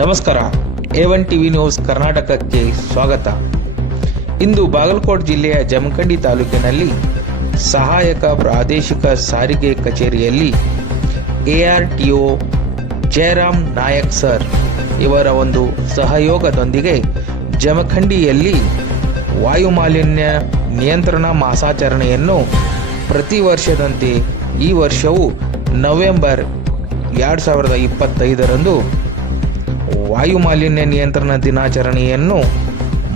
ನಮಸ್ಕಾರ. A one TV news ಕರ್ನಾಟಕಕ್ಕೆ ಸ್ವಾಗತ. ಇಂದು ಬಾಗಲಕೋಟೆ ಜಿಲ್ಲೆಯ ಜಮಖಂಡಿ ತಾಲೂಕಿನಲ್ಲಿ ಸಹಾಯಕ ಪ್ರಾದೇಶಿಕ ಸಾರಿಗೆ ಕಚೇರಿಯಲ್ಲಿ ಎಆರ್ಟಿಒ ಜಯರಾಮ್ ನಾಯಕ್ ಸರ್ ಇವರ ಒಂದು ಸಹಯೋಗದೊಂದಿಗೆ ಜಮಖಂಡಿಯಲ್ಲಿ ವಾಯುಮಾಲಿನ್ಯ ನಿಯಂತ್ರಣ ಮಾಸಾಚರಣೆಯನ್ನು ಪ್ರತಿ ವರ್ಷದಂತೆ ಈ ವರ್ಷವೂ ನವೆಂಬರ್ ಎರಡು ಸಾವಿರದ ಇಪ್ಪತ್ತೈದರಂದು ವಾಯುಮಾಲಿನ್ಯ ನಿಯಂತ್ರಣ ದಿನಾಚರಣೆಯನ್ನು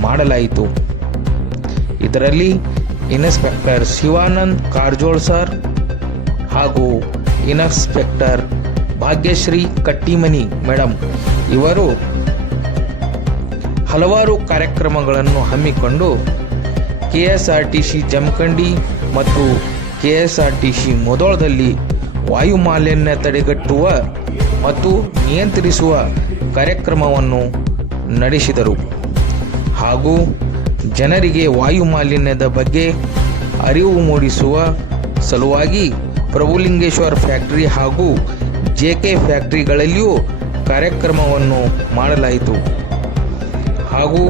ಮಾಡಲಾಯಿತು. ಇದರಲ್ಲಿ ಇನ್ಸ್ಪೆಕ್ಟರ್ ಶಿವಾನಂದ್ ಕಾರಜೋಳ್ ಸರ್ ಹಾಗೂ ಇನ್ಸ್ಪೆಕ್ಟರ್ ಭಾಗ್ಯಶ್ರೀ ಕಟ್ಟಿಮನಿ ಮೇಡಮ್ ಇವರು ಹಲವಾರು ಕಾರ್ಯಕ್ರಮಗಳನ್ನು ಹಮ್ಮಿಕೊಂಡು K S R T C Jamakhandi ಮತ್ತು K S R T C ಮೊದಳದಲ್ಲಿ ವಾಯು ಮಾಲಿನ್ಯ ತಡೆಗಟ್ಟುವ ಮತ್ತು ನಿಯಂತ್ರಿಸುವ ಕಾರ್ಯಕ್ರಮವನ್ನು ನಡೆಸಿದರು. ಹಾಗೂ ಜನರಿಗೆ ವಾಯು ಮಾಲಿನ್ಯದ ಬಗ್ಗೆ ಅರಿವು ಮೂಡಿಸುವ ಸಲುವಾಗಿ ಪ್ರಭುಲಿಂಗೇಶ್ವರ ಫ್ಯಾಕ್ಟರಿ ಹಾಗೂ ಜೆ ಕೆ ಫ್ಯಾಕ್ಟರಿಗಳಲ್ಲಿಯೂ ಕಾರ್ಯಕ್ರಮವನ್ನು ಮಾಡಲಾಯಿತು. ಹಾಗೂ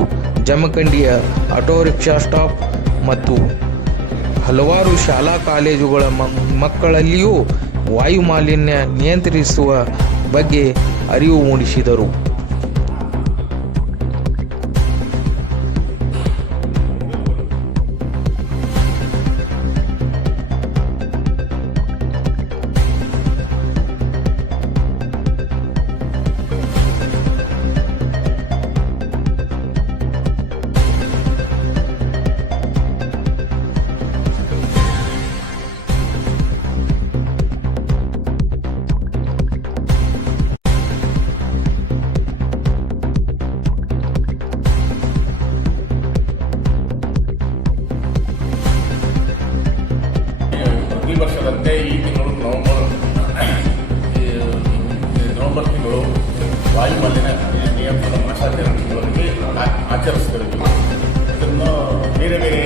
ಜಮಖಂಡಿಯ ಆಟೋ ರಿಕ್ಷಾ ಸ್ಟಾಪ್ ಮತ್ತು ಹಲವಾರು ಶಾಲಾ ಕಾಲೇಜುಗಳ ಮಕ್ಕಳಲ್ಲಿಯೂ ವಾಯು ಮಾಲಿನ್ಯ ನಿಯಂತ್ರಿಸುವ ಬಗ್ಗೆ ಅರಿವು ಮೂಡಿಸಿದರು. ವರ್ಷದಂತೆ ಈ ತಿಂಗಳು ನವೆಂಬರ್ ನವೆಂಬರ್ ತಿಂಗಳು ವಾಯು ಮಾಲಿನ್ಯ ನಿಯಂತ್ರಣ ಮಾಸಾಚರಣೆಗಳೊಂದಿಗೆ ಆಚರಿಸ್ತಿರ್ತೀವಿ ಇದನ್ನು ಬೇರೆ ಬೇರೆ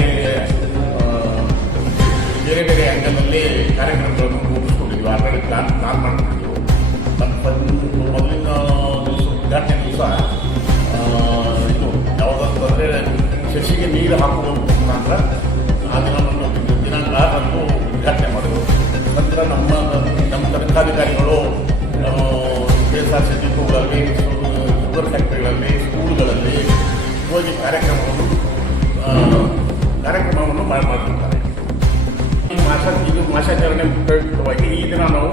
ತನಿಖಾಧಿಕಾರಿಗಳು ಕೆ ಎಸ್ ಆರ್ ಸಿ ಡಿಪೋಗಳಲ್ಲಿ ಶುಗರ್ ಫ್ಯಾಕ್ಟ್ರಿಗಳಲ್ಲಿ ಸ್ಕೂಲ್ಗಳಲ್ಲಿ ಹೋಗಿ ಕಾರ್ಯಕ್ರಮವನ್ನು ಕಾರ್ಯಕ್ರಮವನ್ನು ಮಾಡಿಕೊಡ್ತಾರೆ ಮಾಡಿರ್ತಾರೆ ಈ ಮಾಸ ಇದು ಮಾಸಾಚರಣೆ ಪ್ರಯುಕ್ತವಾಗಿ ಈ ದಿನ ನಾವು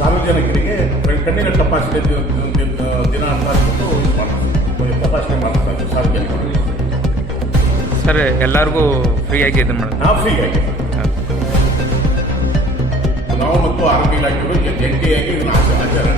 ಸಾರ್ವಜನಿಕರಿಗೆ ಕಣ್ಣಿನ ತಪಾಸಣೆ ದಿನ ಅಂತ ಅಂದ್ಬಿಟ್ಟು ಇದು ಮಾಡ್ತೀವಿ. ತಪಾಸಣೆ ಮಾಡ್ತಾರೆ ಸಾರ್ವಜನಿಕರು. ಸಾರ್ವಜನಿಕರಿಗೆ ಸರ್ ಎಲ್ಲರಿಗೂ ಫ್ರೀಯಾಗಿ ಇದನ್ನು ಮಾಡ್ತಾರೆ ನಾವು ಫ್ರೀಯಾಗಿ. orang tua Arabi lagi pun dia jengke lagi nak.